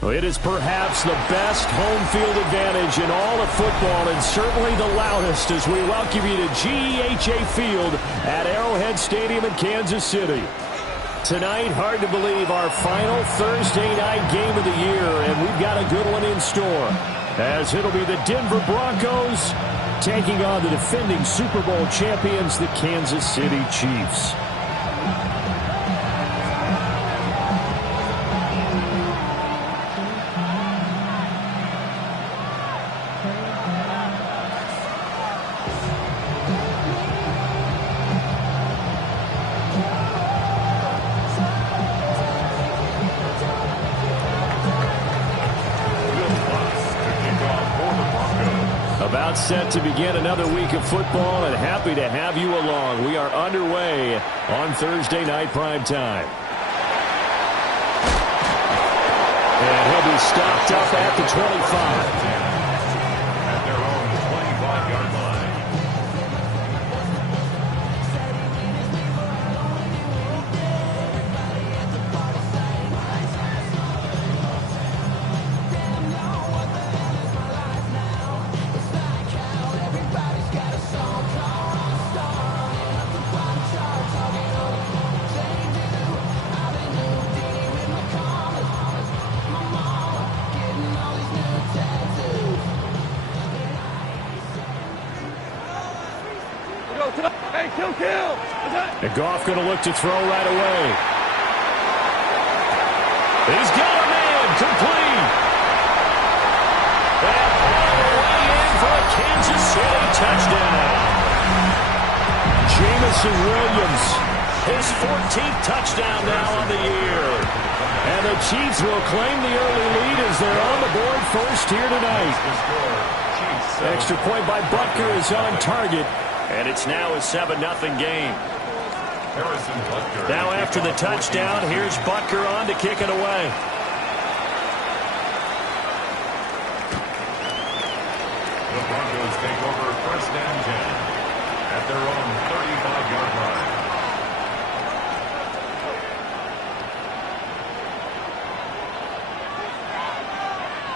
Well, it is perhaps the best home field advantage in all of football, and certainly the loudest, as we welcome you to GEHA Field at Arrowhead Stadium in Kansas City. Tonight, hard to believe, our final Thursday night game of the year, and we've got a good one in store, as it'll be the Denver Broncos taking on the defending Super Bowl champions, the Kansas City Chiefs. About set to begin another week of football, and happy to have you along. We are underway on Thursday night primetime. And he'll be stopped up at the 25. At their own 25-yard line. And Goff going to look to throw right away. He's got a man, complete. And all the way in for a Kansas City touchdown. Jamison Williams, his 14th touchdown now on the year. And the Chiefs will claim the early lead as they're on the board first here tonight. Extra point by Butker is on target. And it's now a 7-0 game. Now after the touchdown, here's Butker on to kick it away. The Broncos take over first and 10 at their own 35-yard line.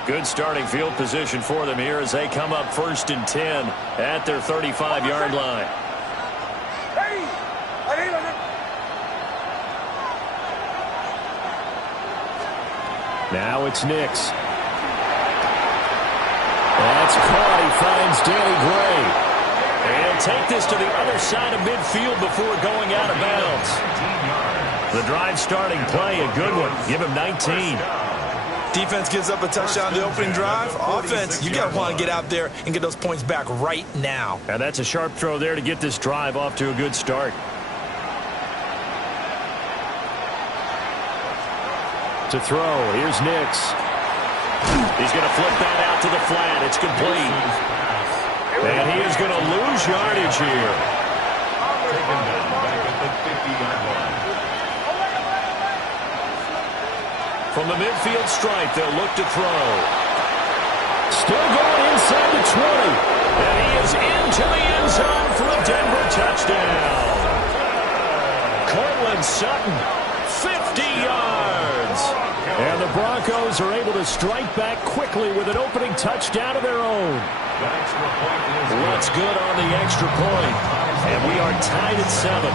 Good starting field position for them here as they come up first and 10 at their 35-yard line. Now it's Nix. That's caught. He finds Danny Gray. And take this to the other side of midfield before going out of bounds. The drive starting play, a good one. Give him 19. Defense gives up a touchdown to the opening drive. Offense, you got to want to get out there and get those points back right now. And that's a sharp throw there to get this drive off to a good start. To throw, here's Nix. He's going to flip that out to the flat. It's complete. And he is going to lose yardage here. Taken down back at the 50-yard line. From the midfield stripe, they'll look to throw. Still going inside the 20. And he is into the end zone for a Denver touchdown. Cortland Sutton, 50 yards. And the Broncos are able to strike back quickly with an opening touchdown of their own. What's good on the extra point? And we are tied at 7.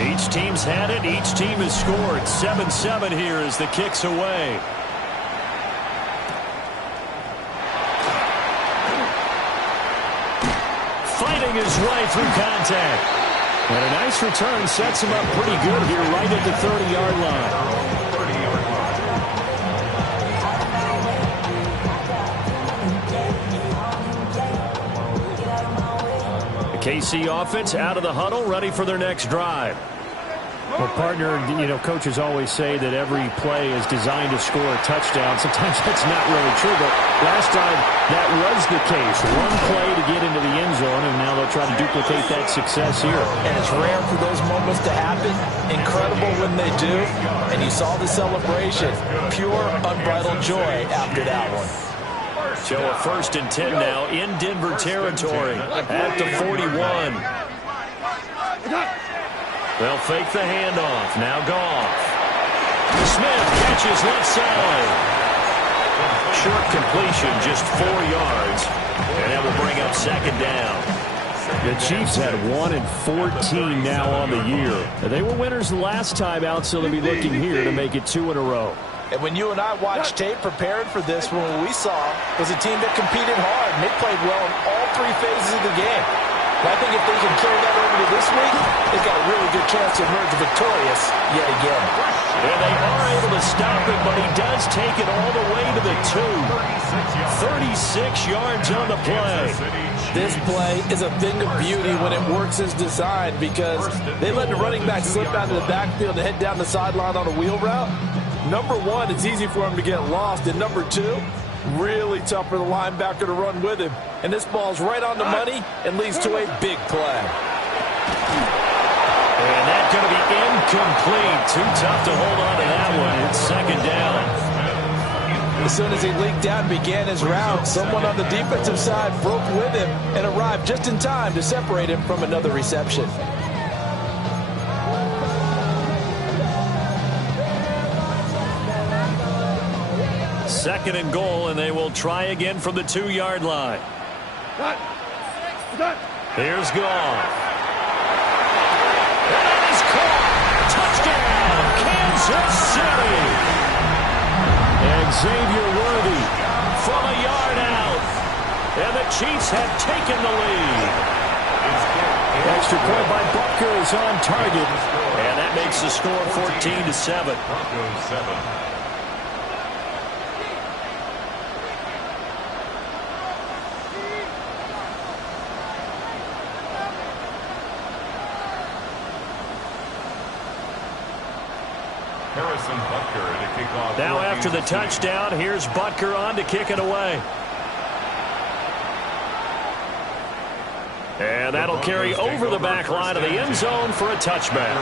Each team's had it. Each team has scored. 7-7 here as the kick's away. Fighting his way through contact. And a nice return sets him up pretty good here right at the 30-yard line. The KC offense out of the huddle, ready for their next drive. Well, partner, coaches always say that every play is designed to score a touchdown. Sometimes that's not really true, but last time that was the case. One play to get into the end zone, and now they'll try to duplicate that success here. And it's rare for those moments to happen. Incredible when they do. And you saw the celebration. Pure, unbridled joy after that one. So a 1st and 10 now in Denver territory at the 41. They'll fake the handoff. Now Goff. Smith catches left side. Short completion, just 4 yards. And that will bring up 2nd down. The Chiefs had 1 and 14 now on the year. They were winners the last time out, so they'll be looking here to make it 2 in a row. And when you and I watched tape preparing for this, what we saw was a team that competed hard, and they played well in all 3 phases of the game. And I think if they can carry that over to this week, they've got a really good chance to emerge victorious yet again. And they are able to stop it, but he does take it all the way to the 2. 36 yards on the play. This play is a thing of beauty when it works as designed, because they let the running back slip out of the backfield and head down the sideline on a wheel route. Number 1, it's easy for him to get lost. And number 2, really tough for the linebacker to run with him. And this ball's right on the money and leads to a big play. And that's going to be incomplete. Too tough to hold on to that one. It's 2nd down. As soon as he leaked out and began his route, someone on the defensive side broke with him and arrived just in time to separate him from another reception. 2nd and goal, and they will try again from the 2-yard line. Here's Goff. That is caught. Touchdown, Kansas City. Xavier Worthy from a yard out. And the Chiefs have taken the lead. Extra point by Butker is on target. And that makes the score 14-7. Broncos 7. Now after the touchdown, here's Butker on to kick it away. And that'll carry over the back line of the end zone for a touchback.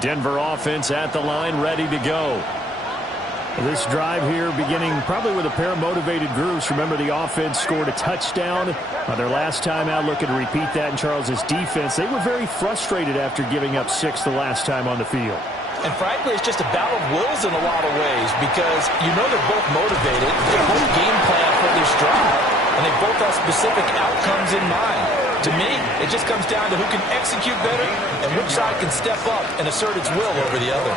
Denver offense at the line, ready to go. This drive here beginning probably with a pair of motivated groups. Remember, the offense scored a touchdown on their last time out. Looking to repeat that in Charles's defense. They were very frustrated after giving up 6 the last time on the field. And frankly, it's just a battle of wills in a lot of ways, because you know they're both motivated. They both game plan for this drive, and they both have specific outcomes in mind. To me, it just comes down to who can execute better and which side can step up and assert its will over the other.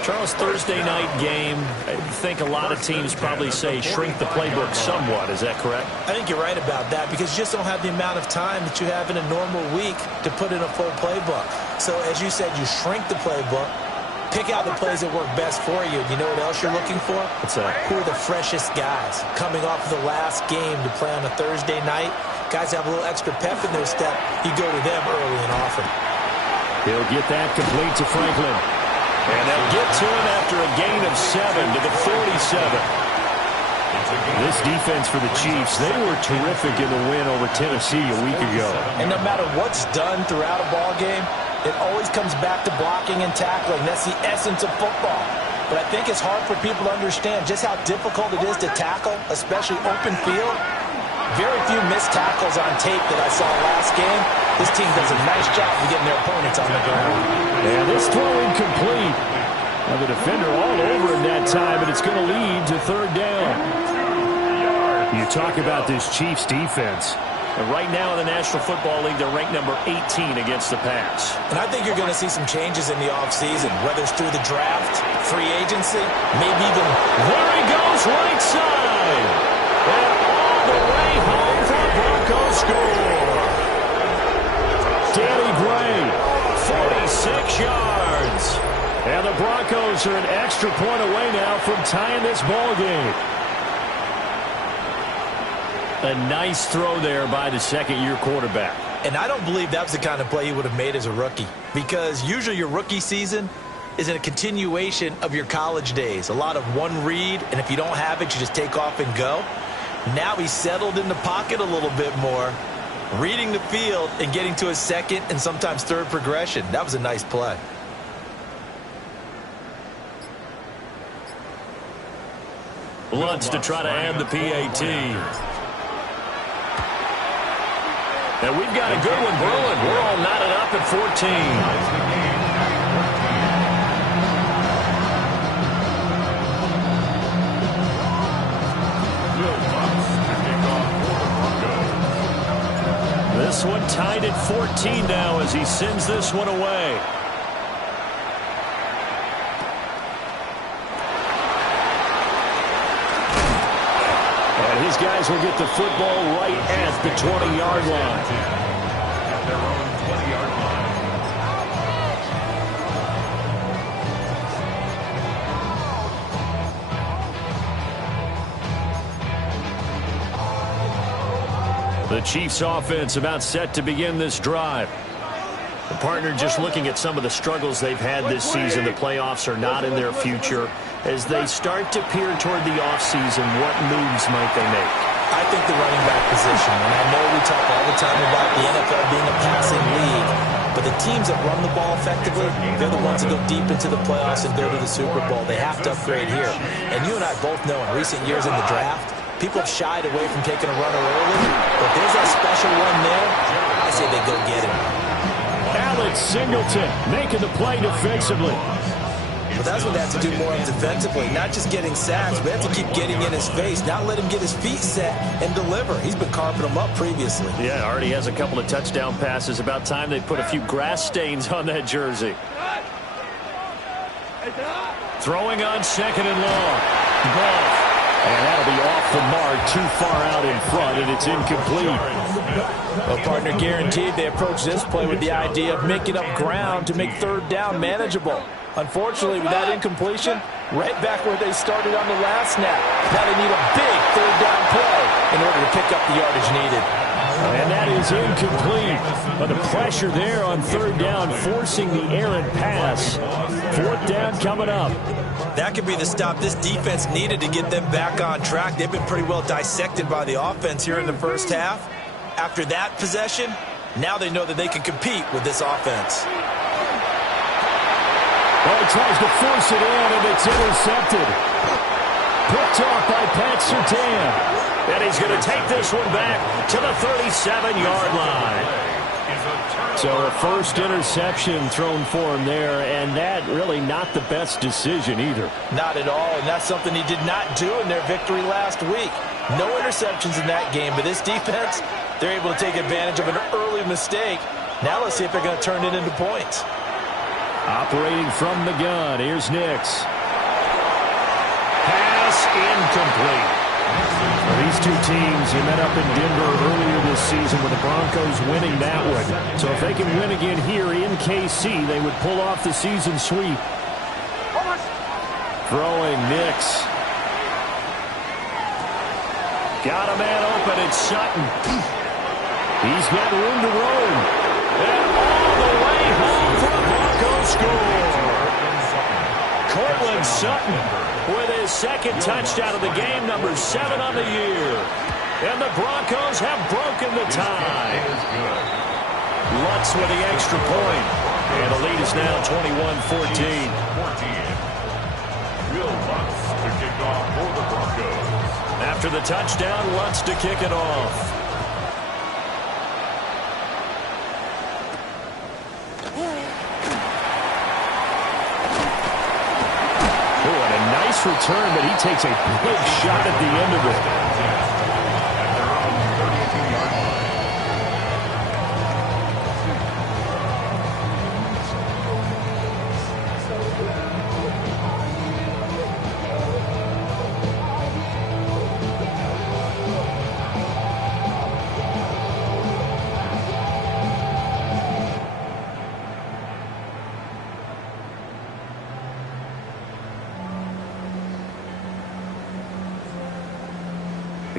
Charles, Thursday night game, I think a lot of teams probably say shrink the playbook somewhat. Is that correct? I think you're right about that, because you just don't have the amount of time that you have in a normal week to put in a full playbook. So as you said, you shrink the playbook, pick out the plays that work best for you. You know what else you're looking for? What's that? Who are the freshest guys coming off of the last game to play on a Thursday night? Guys have a little extra pep in their step. You go to them early and often. He'll get that complete to Franklin. And they'll get to him after a gain of 7 to the 47. This defense for the Chiefs, they were terrific in the win over Tennessee a week ago. And no matter what's done throughout a ball game, it always comes back to blocking and tackling. That's the essence of football. But I think it's hard for people to understand just how difficult it is to tackle, especially open field. Very few missed tackles on tape that I saw last game. This team does a nice job of getting their opponents on the ground. And this throw incomplete. Now the defender all over him that time, and it's going to lead to 3rd down. You talk about this Chiefs defense. And right now in the National Football League, they're ranked number 18 against the pass. And I think you're going to see some changes in the offseason, whether it's through the draft, free agency, maybe even... There he goes, right side. And all the way home for the Broncos score. Danny Gray, 46 yards. And the Broncos are an extra point away now from tying this ball game. A nice throw there by the second-year quarterback. And I don't believe that was the kind of play he would have made as a rookie, because usually your rookie season is a continuation of your college days. A lot of one read, and if you don't have it, you just take off and go. Now he's settled in the pocket a little bit more, reading the field and getting to his second and sometimes third progression. That was a nice play. Lutz to try to add the PAT. And we've got a good one brewing. We're all knotted up at 14. This one tied at 14 now as he sends this one away. And his guys will get the football right at the 20-yard line. At their own 20-yard line. The Chiefs offense about set to begin this drive. The partner just looking at some of the struggles they've had this season. The playoffs are not in their future. As they start to peer toward the offseason, what moves might they make? I think the running back position, and I know we talk all the time about the NFL being a passing league, but the teams that run the ball effectively, they're the ones that go deep into the playoffs and go to the Super Bowl. They have to upgrade here. And you and I both know in recent years in the draft, people have shied away from taking a runner early, but there's that special one there. I say they go get him. Alex Singleton making the play defensively. But that's what they have to do more of defensively, not just getting sacks, but they have to keep getting in his face, not let him get his feet set and deliver. He's been carving them up previously. Yeah, already has a couple of touchdown passes. About time they put a few grass stains on that jersey. Throwing on second and long. Ball. And that'll be off the mark, too far out in front, and it's incomplete. Well, partner, guaranteed they approach this play with the idea of making up ground to make third down manageable. Unfortunately, with that incompletion, right back where they started on the last snap. Now they need a big third down play in order to pick up the yardage needed. And that is incomplete. But the pressure there on third down, forcing the errant pass. Fourth down coming up. That could be the stop this defense needed to get them back on track. They've been pretty well dissected by the offense here in the first half. After that possession, now they know that they can compete with this offense. Well, he tries to force it in, and it's intercepted. Picked off by Pat Surtain. And he's going to take this one back to the 37-yard line. So a first interception thrown for him there, and that really not the best decision either. Not at all, and that's something he did not do in their victory last week. No interceptions in that game, but this defense, they're able to take advantage of an early mistake. Now let's see if they're going to turn it into points. Operating from the gun, here's Nix. Pass incomplete. Well, these two teams, they met up in Denver earlier this season with the Broncos winning that one. So if they can win again here in KC, they would pull off the season sweep. Throwing Nix. Got a man open, it's Sutton. He's got room to roam. And all the way home for a Broncos score. Cortland Sutton with his second touchdown of the game, number 7 on the year. And the Broncos have broken the tie. Lutz with the extra point. And the lead is now 21-14. Will Lutz to kick off for the Broncos. After the touchdown, Lutz to kick it off. Return, but he takes a big shot at the end of it. At their own 32-yard line.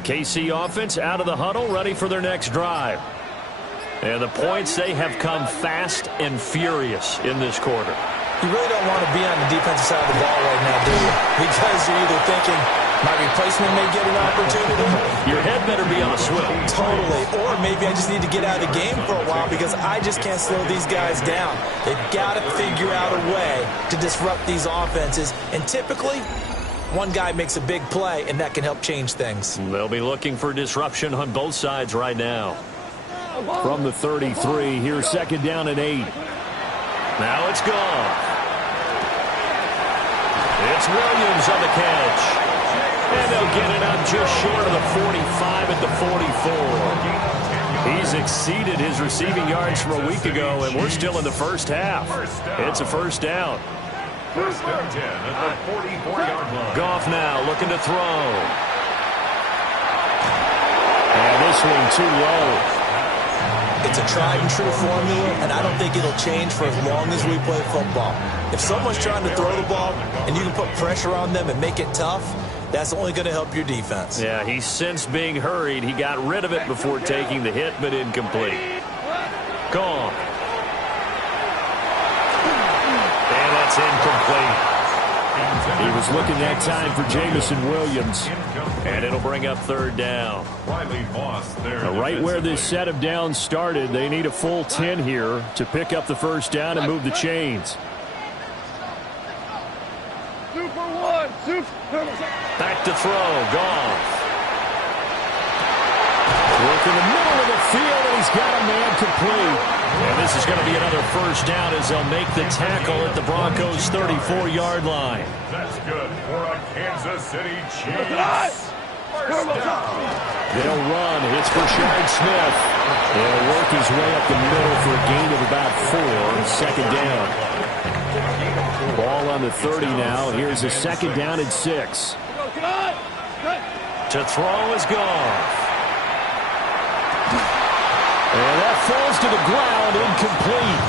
KC offense out of the huddle, ready for their next drive. And the points, they have come fast and furious in this quarter. You really don't want to be on the defensive side of the ball right now, do you? Because you're either thinking, my replacement may get an opportunity. Your head better be on a swivel. Totally. Or maybe I just need to get out of the game for a while because I just can't slow these guys down. They've got to figure out a way to disrupt these offenses. And typically, one guy makes a big play, and that can help change things. They'll be looking for disruption on both sides right now. From the 33, here's second down and 8. Now it's gone. It's Williams on the catch. And they'll get it up just short of the 45 at the 44. He's exceeded his receiving yards from a week ago, and we're still in the first half. It's a first down. First and 10 at the 44-yard line. Goff now looking to throw. And this one too low. It's a tried-and-true formula, and I don't think it'll change for as long as we play football. If someone's trying to throw the ball and you can put pressure on them and make it tough, that's only going to help your defense. Yeah, he sensed being hurried. He got rid of it before taking the hit, but incomplete. Gone. And that's incomplete. He was looking that time for Jamison Williams. And it'll bring up third down. Right where this set of downs started, they need a full 10 here to pick up the first down and move the chains. Back to throw. Goff. Work in the middle of the field, and he's got a man complete. And this is going to be another first down as they'll make the tackle at the Broncos' 34-yard line. That's good for a Kansas City Chiefs. They'll run. It's for Shard Smith. He'll work his way up the middle for a gain of about 4. Second down. Ball on the 30 now. Here's a second down and 6. To throw is Goff. And that falls to the ground, incomplete.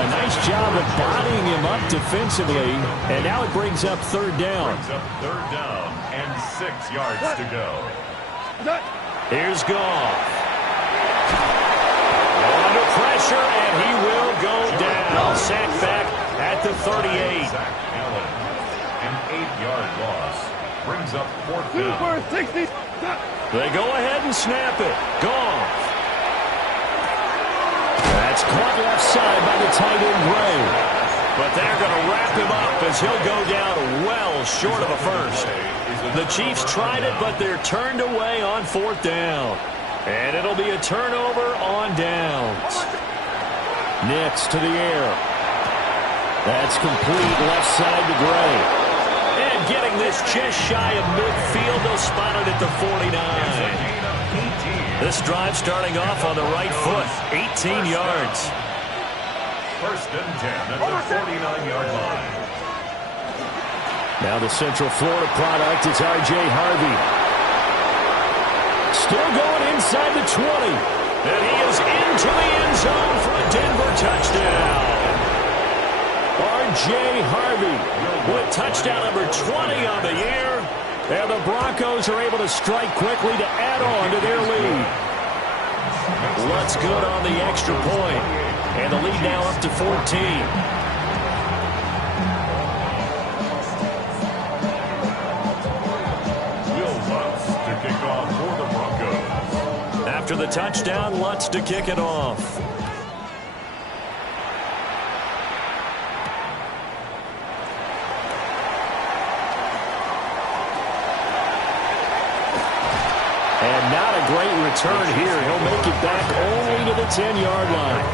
A nice job of bodying him up defensively. And now it brings up third down. Third down and 6 yards to go. Here's Goff. Under pressure, and he will go down. Sacked back at the 38. Allen, an 8-yard loss. Brings up fourth down. They go ahead and snap it. Goff. That's caught left side by the tight end, Gray. But they're going to wrap him up as he'll go down well short of a first. The Chiefs tried it, but they're turned away on fourth down. And it'll be a turnover on downs. Nix to the air. That's complete left side to Gray. And getting this just shy of midfield, they'll spot it at the 49. This drive starting off on the right foot, 18 yards. First and 10 at the 49-yard line. Now the Central Florida product is R.J. Harvey. Still going inside the 20. And he is into the end zone for a Denver touchdown. R.J. Harvey with touchdown number 20 on the year. And the Broncos are able to strike quickly to add on to their lead. Lutz good on the extra point. And the lead now up to 14. Will Lutz to kick off for the Broncos. After the touchdown, Lutz to kick it off. And not a great return here. He'll make it back only to the 10-yard line.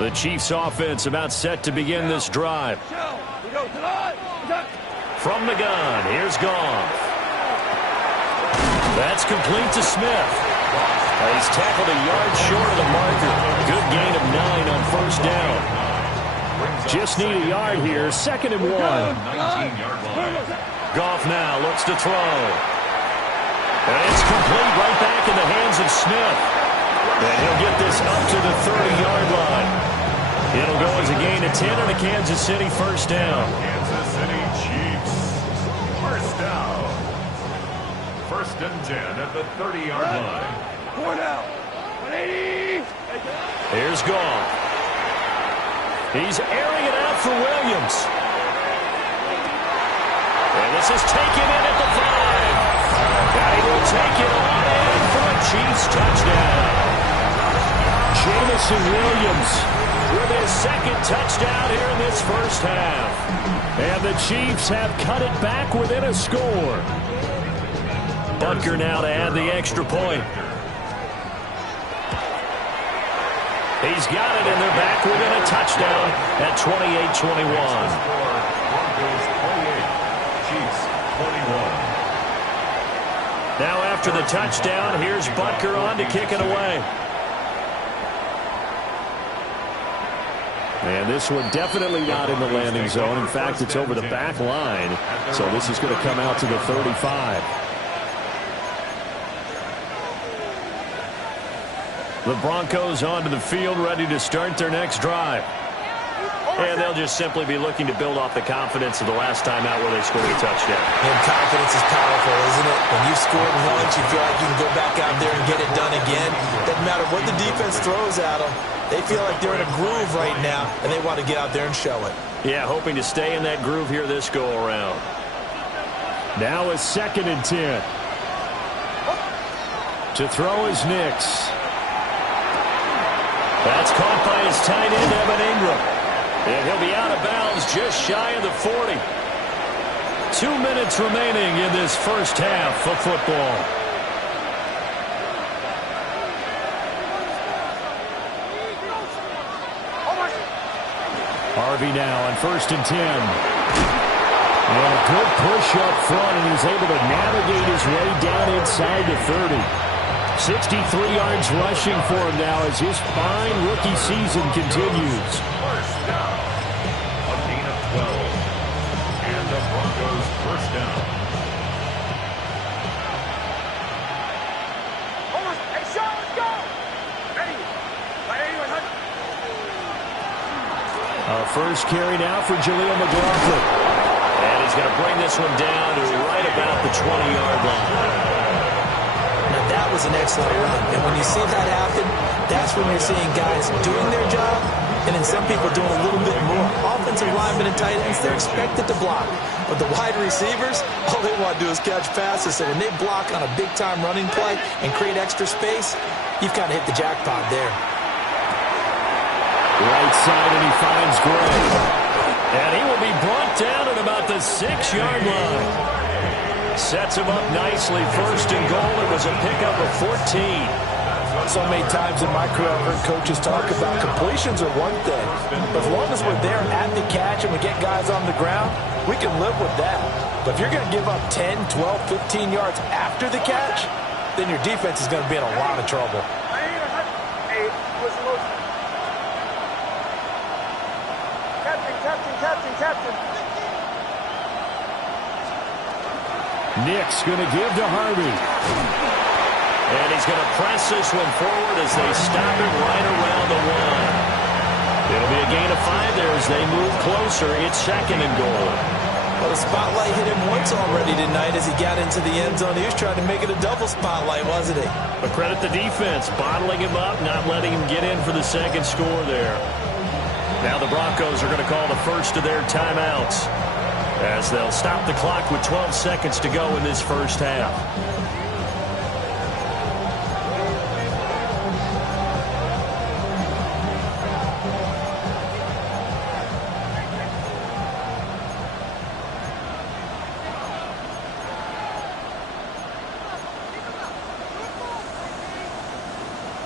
The Chiefs offense about set to begin this drive. From the gun, here's Goff. That's complete to Smith. He's tackled a yard short of the marker. Good gain of 9 on first down. Just need a yard here. Second and 1. Goff now looks to throw. And it's complete right back in the hands of Smith. And he'll get this up to the 30-yard line. It'll go as a gain of 10 and a Kansas City first down. Kansas City Chiefs. First down. First and 10 at the 30-yard line. Point out. 180. Here's Goff. He's airing it out for Williams. And this is taken in at the 5. And he will take it on in for a Chiefs touchdown. Jamison Williams with his second touchdown here in this first half. And the Chiefs have cut it back within a score. Butker now to add the extra point. He's got it, and they're back within a touchdown at 28-21. Broncos 28, Chiefs 21. Now after the touchdown, here's Butker on to kick it away. And this one definitely not in the landing zone. In fact, it's over the back line. So this is going to come out to the 35. The Broncos onto the field, ready to start their next drive. And they'll just simply be looking to build off the confidence of the last time out where they scored a touchdown. And confidence is powerful, isn't it? When you've scored once, you feel like you can go back out there and get it done again. Doesn't matter what the defense throws at them. They feel like they're in a groove right now, and they want to get out there and show it. Yeah, hoping to stay in that groove here this go-around. Now a 2nd and 10. To throw is Nix. That's caught by his tight end, Evan Ingram. And he'll be out of bounds just shy of the 40. 2 minutes remaining in this first half of football. Harvey now on 1st and 10. And a good push up front, and he's able to navigate his way down inside the 30. 63 yards rushing for him now as his fine rookie season continues. First down. A gain of 12. And the Broncos first down. Hey, Sean, let's go. Ready. First carry now for Jaleel McLaughlin. And he's going to bring this one down to right about the 20-yard line. Now, that was an excellent run. And when you see that happen, that's when you're seeing guys doing their job and then some people doing a little bit more. Offensive linemen and tight ends, they're expected to block. But the wide receivers, all they want to do is catch passes. So when they block on a big-time running play and create extra space, you've kind of hit the jackpot there. Right side, and he finds Gray. And he will be brought down at about the 6-yard line. Sets him up nicely. 1st and goal. It was a pickup of 14. So many times in my career, I've heard coaches talk about completions are one thing. But as long as we're there at the catch and we get guys on the ground, we can live with that. But if you're going to give up 10, 12, 15 yards after the catch, then your defense is going to be in a lot of trouble. Captain. Nick's going to give to Harvey. And he's going to press this one forward as they stop it right around the 1. It'll be a gain of 5 there as they move closer. It's 2nd and goal. Well, the spotlight hit him once already tonight as he got into the end zone. He was trying to make it a double spotlight, wasn't he? But credit the defense, bottling him up, not letting him get in for the second score there. Now the Broncos are going to call the first of their timeouts as they'll stop the clock with 12 seconds to go in this first half.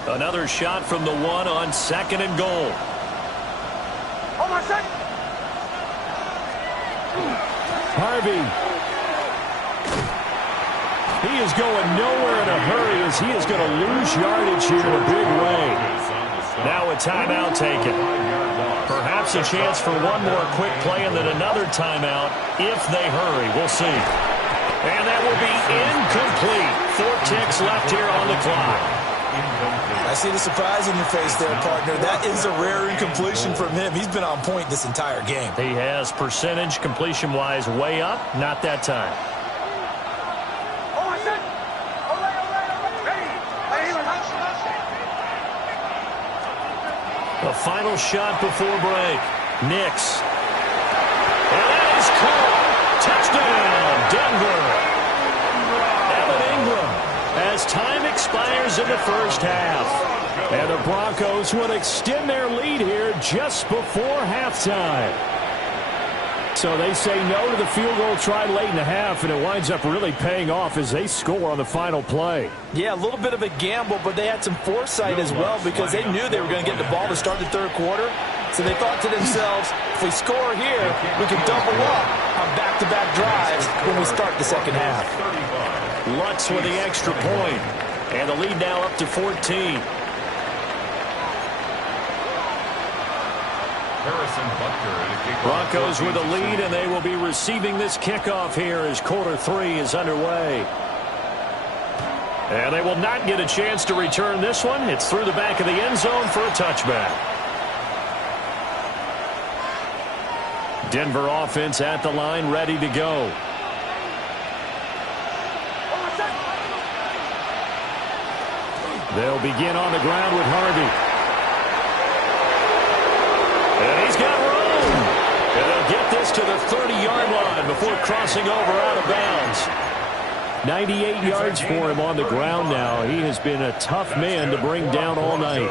Another shot from the 1 on 2nd and goal. Harvey. He is going nowhere in a hurry as he is going to lose yardage here in a big way. Now a timeout taken. Perhaps a chance for one more quick play and then another timeout if they hurry. We'll see. And that will be incomplete. 4 ticks left here on the clock. Incomplete. I see the surprise in your face there, partner. That is a rare incompletion from him. He's been on point this entire game. He has percentage completion-wise way up. Not that time. The final shot before break. Nix. And that is caught. Touchdown, Denver. As time expires in the first half. And the Broncos would extend their lead here just before halftime. So they say no to the field goal try late in the half, and it winds up really paying off as they score on the final play. Yeah, a little bit of a gamble, but they had some foresight as well because they knew they were going to get the ball to start the third quarter. So they thought to themselves, if we score here, we can double up on back-to-back drives when we start the second half. Lutz with the extra point, and the lead now up to 14. Broncos with a lead, and they will be receiving this kickoff here as quarter 3 is underway. And they will not get a chance to return this one. It's through the back of the end zone for a touchback. Denver offense at the line, ready to go. They'll begin on the ground with Harvey. And he's got room. And they'll get this to the 30-yard line before crossing over out of bounds. 98 yards for him on the ground now. He has been a tough man to bring down all night.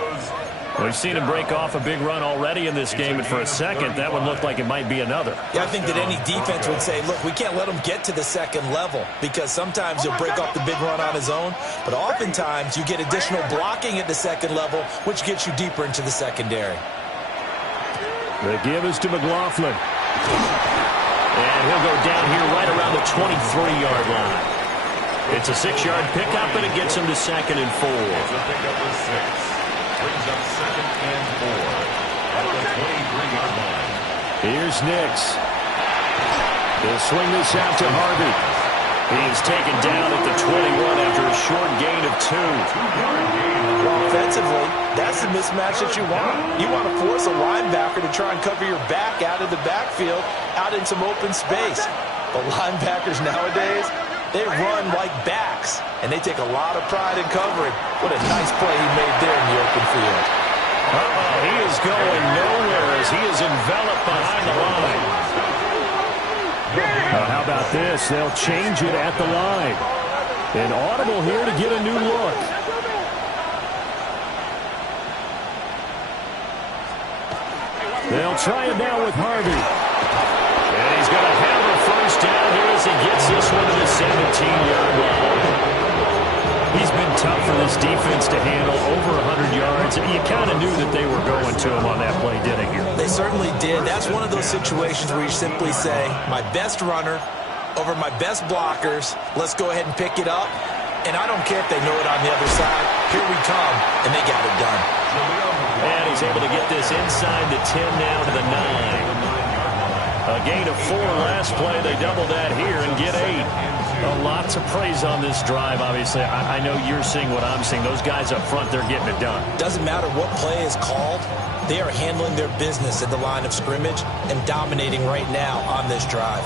We've seen him break off a big run already in this game, and for a second, that one looked like it might be another. Yeah, I think that any defense would say, look, we can't let him get to the second level because sometimes he'll break off the big run on his own, but oftentimes you get additional blocking at the second level, which gets you deeper into the secondary. The give is to McLaughlin. And he'll go down here right around the 23-yard line. It's a 6-yard pickup, and it gets him to 2nd and 4. It's a pickup of 6. Brings up 2nd and 4 at the 23-yard line. Here's Nix. He'll swing this out to Harvey. He is taken down at the 21 after a short gain of 2. Offensively, that's the mismatch that you want. You want to force a linebacker to try and cover your back out of the backfield, out in some open space. But linebackers nowadays, they run like backs, and they take a lot of pride in covering. What a nice play he made there in the open field. He is going nowhere as he is enveloped behind the line. How about this? They'll change it at the line. An audible here to get a new look. They'll try it now with Harvey. And he's going to have a first down here as he gets this one to the 17-yard line. He's been tough for this defense to handle, over 100 yards. You kind of knew that they were going to him on that play, didn't you? They certainly did. That's one of those situations where you simply say, my best runner over my best blockers, let's go ahead and pick it up. And I don't care if they know it on the other side. Here we come, and they got it done. And he's able to get this inside the 10 now to the 9. A gain of 4 last play. They double that here and get 8. Lots of praise on this drive, obviously. I know you're seeing what I'm seeing. Those guys up front, they're getting it done. Doesn't matter what play is called. They are handling their business at the line of scrimmage and dominating right now on this drive.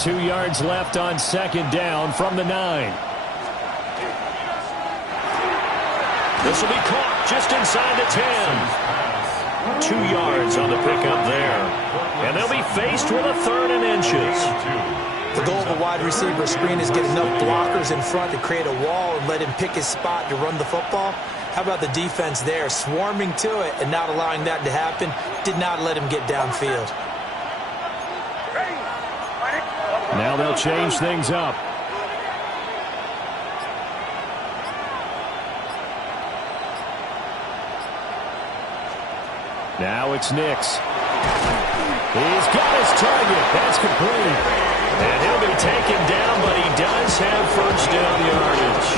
2 yards left on 2nd down from the 9. This will be caught just inside the 10. 2 yards on the pickup there. And they'll be faced with a 3rd and inches. The goal of a wide receiver screen is get enough blockers in front to create a wall and let him pick his spot to run the football. How about the defense there, swarming to it and not allowing that to happen? Did not let him get downfield. Now they'll change things up. Now it's Nix. He's got his target. That's complete. And he'll be taken down, but he does have first down yardage.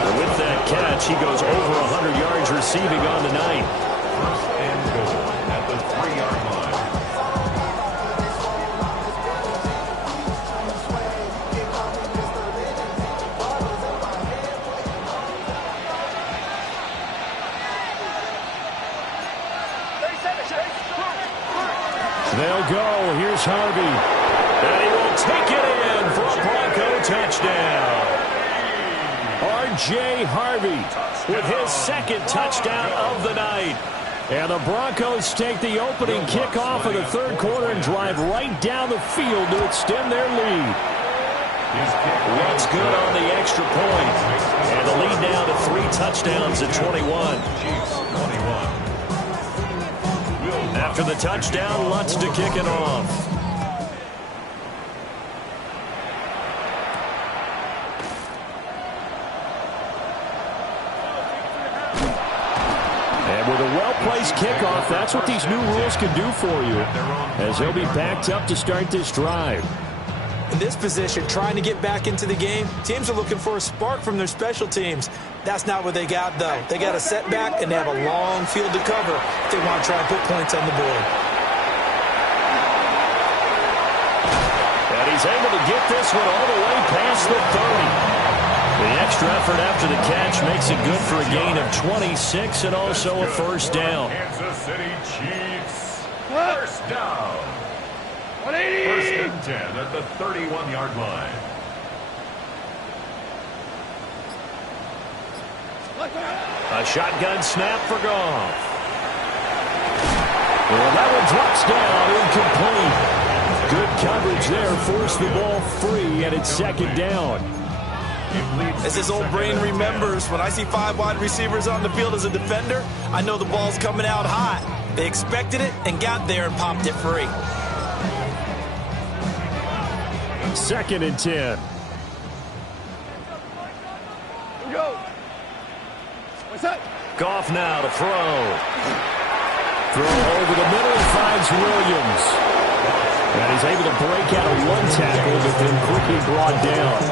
And with that catch, he goes over 100 yards receiving on the night. First and goal at the 3-yard line. T.J. Harvey with his second touchdown of the night. And the Broncos take the opening kickoff of the third quarter and drive right down the field to extend their lead. What's good on the extra point. And the lead now to 3 touchdowns at 21. After the touchdown, Lutz to kick it off. And with a well-placed kickoff, that's what these new rules can do for you, as they'll be backed up to start this drive. In this position, trying to get back into the game, teams are looking for a spark from their special teams. That's not what they got, though. They got a setback, and they have a long field to cover if they want to try and put points on the board. And he's able to get this one all the way past the 30. The extra effort after the catch makes it good for a gain of 26 and also a first down. Kansas City Chiefs, first down. 180. First and 10 at the 31-yard line. A shotgun snap for Goff. Well, that one drops down, incomplete. Good coverage there, forced the ball free, and it's second down. As his old brain remembers, when I see 5 wide receivers on the field as a defender, I know the ball's coming out hot. They expected it and got there and popped it free. Second and 10. Go. What's up? Goff now to throw. Throw over the middle and finds Williams. And he's able to break out of one tackle, but then quickly brought down.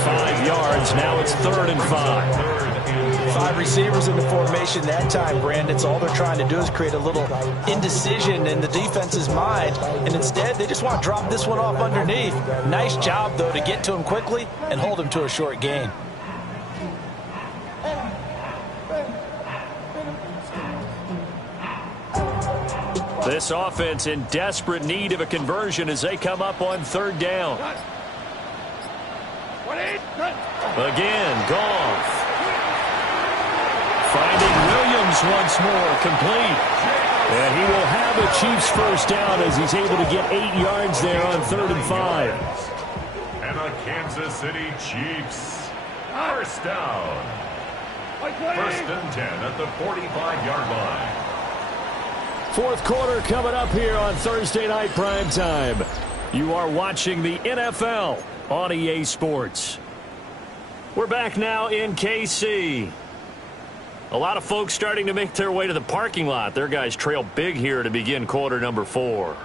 5 yards. Now it's 3rd and 5. 5 receivers in the formation that time, Brandon. So all they're trying to do is create a little indecision in the defense's mind. And instead, they just want to drop this one off underneath. Nice job, though, to get to him quickly and hold him to a short gain. This offense in desperate need of a conversion as they come up on 3rd down. Again, Goff. Finding Williams once more, complete. And he will have a Chiefs first down as he's able to get 8 yards there on 3rd and 5. And the Kansas City Chiefs, first down. First and 10 at the 45-yard line. 4th quarter coming up here on Thursday Night Primetime. You are watching the NFL on EA Sports. We're back now in KC. A lot of folks starting to make their way to the parking lot. Their guys trail big here to begin quarter number 4.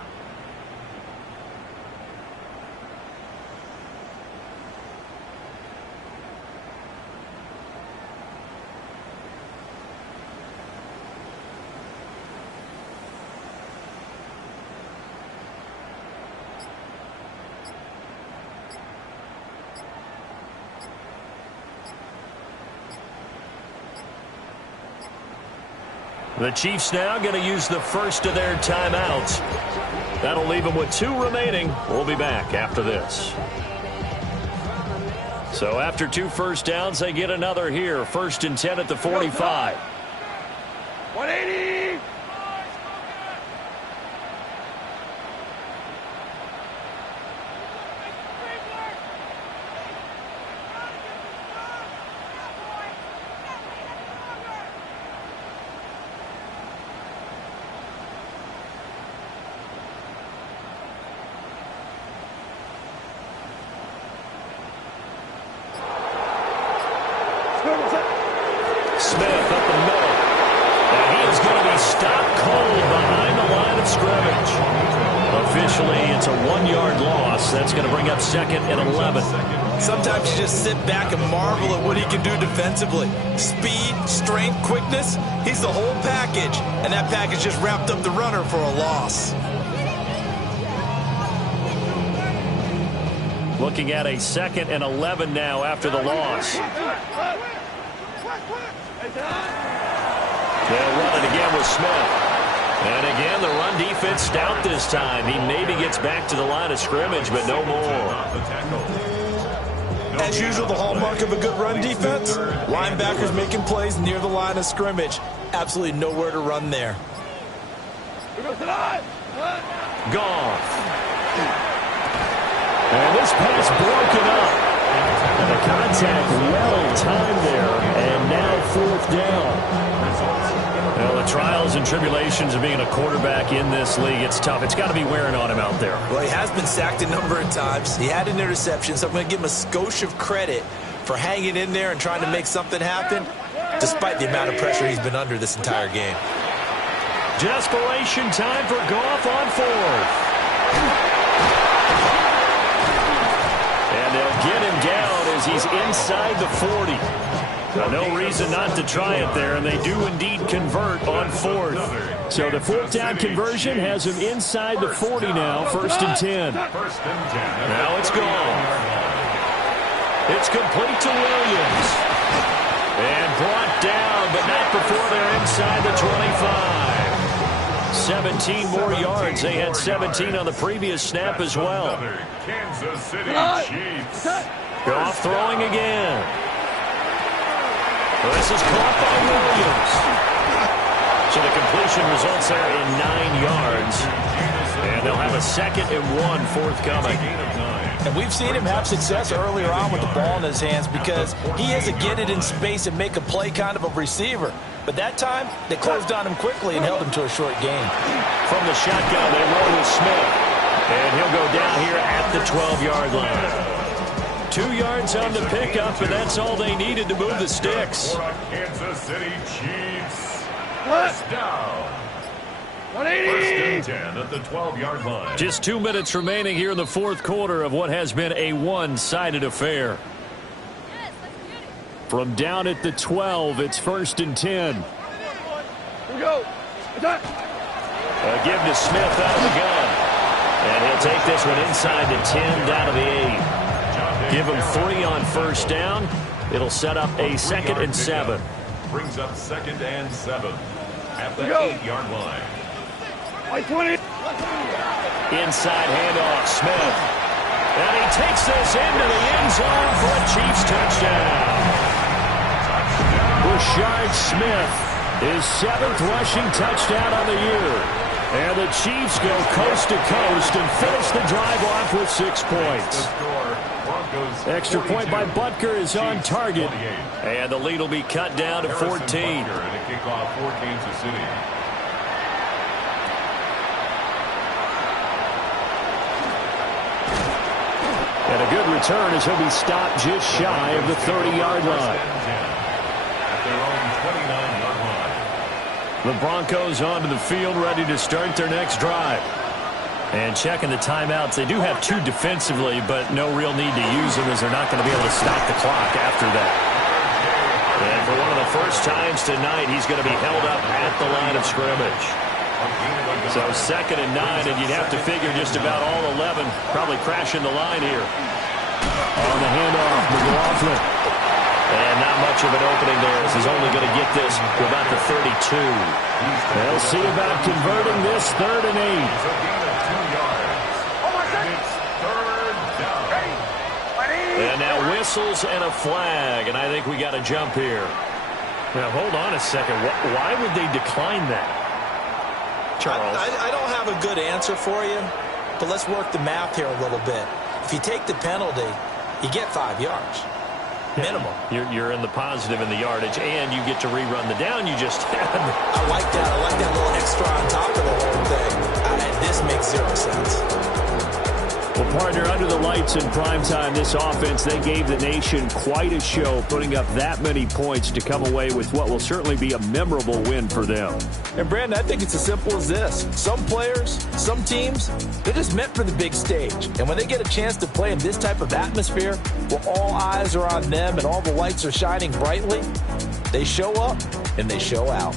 The Chiefs now going to use the first of their timeouts. That'll leave them with 2 remaining. We'll be back after this. So after 2 first downs, they get another here. 1st and 10 at the 45. 180. Smith up the middle. And he is going to be stopped cold behind the line of scrimmage. Officially, it's a 1-yard loss. That's going to bring up 2nd and 11. Sometimes you just sit back and marvel at what he can do defensively. Speed, strength, quickness, he's the whole package. And that package just wrapped up the runner for a loss. Looking at a 2nd and 11 now after the loss. They'll run it again with Smith. And again, the run defense stout this time. He maybe gets back to the line of scrimmage, but no more. As usual, the hallmark of a good run defense, linebackers making plays near the line of scrimmage. Absolutely nowhere to run there. Goff. And this pass broken up. And the contact well timed there. And now fourth down. Well, the trials and tribulations of being a quarterback in this league, it's tough. It's got to be wearing on him out there. Well, he has been sacked a number of times. He had an interception, so I'm going to give him a skosh of credit for hanging in there and trying to make something happen, despite the amount of pressure he's been under this entire game. Desperation time for Goff on fourth. And they'll get him down as he's inside the 40. No reason not to try it there, and they do indeed convert on fourth. So the fourth down conversion has him inside the 40 now, 1st and 10. Now it's gone. It's complete to Williams. And brought down, but not before they're inside the 25. 17 more yards. They had 17 on the previous snap as well. Kansas City Chiefs. Goff throwing again. This is caught by Williams. So the completion results there in 9 yards. And they'll have a 2nd and 1 forthcoming. And we've seen him have success earlier on with the ball in his hands because he is a get it in space and make a play kind of a receiver. But that time, they closed on him quickly and held him to a short gain. From the shotgun, they roll with Smith. And he'll go down here at the 12-yard line. 2 yards on the pickup, and that's all they needed to move the sticks. Kansas City Chiefs. First down. 180. 1st and 10 at the 12-yard line. Just 2 minutes remaining here in the fourth quarter of what has been a one-sided affair. From down at the 12, it's 1st and 10. Here we go. A give to Smith out of the gun. And he'll take this one inside the 10, down to the 8. Give him 3 on 1st down. It'll set up a 2nd and 7. Brings up 2nd and 7 at the 8-yard line. 20. Inside handoff, Smith. And he takes this into the end zone for a Chiefs touchdown. Rashard Smith, his 7th rushing touchdown on the year. And the Chiefs go coast to coast and finish the drive off with 6 points. Extra point by Butker is on target. And the lead will be cut down to 14. And a kickoff for Kansas City. And a good return as he'll be stopped just shy of the 30-yard line. At their own 29-yard line. The Broncos onto the field, ready to start their next drive. And checking the timeouts, they do have 2 defensively, but no real need to use them as they're not going to be able to stop the clock after that. And for one of the first times tonight, he's going to be held up at the line of scrimmage. So 2nd and 9, and you'd have to figure just about all 11 probably crashing the line here. On the handoff, McLaughlin. And not much of an opening there as he's only going to get this to about the 32. They'll see about converting this 3rd and 8. And now whistles and a flag, and I think we got a jump here. Now, hold on a second. Why would they decline that? Charles? I don't have a good answer for you, but let's work the math here a little bit. If you take the penalty, you get 5 yards. Minimum. You're in the positive in the yardage, and you get to rerun the down you just had. I like that. I like that little extra on top of the whole thing. This makes 0 sense. Well, partner, under the lights in primetime, this offense, they gave the nation quite a show, putting up that many points to come away with what will certainly be a memorable win for them. And, Brandon, I think it's as simple as this. Some players, some teams, they're just meant for the big stage. And when they get a chance to play in this type of atmosphere, where all eyes are on them and all the lights are shining brightly, they show up and they show out.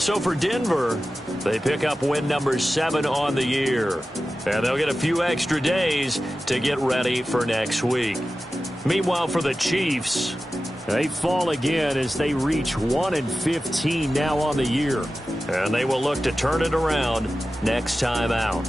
So for Denver, they pick up win number 7 on the year. And they'll get a few extra days to get ready for next week. Meanwhile, for the Chiefs, they fall again as they reach 1-15 now on the year. And they will look to turn it around next time out.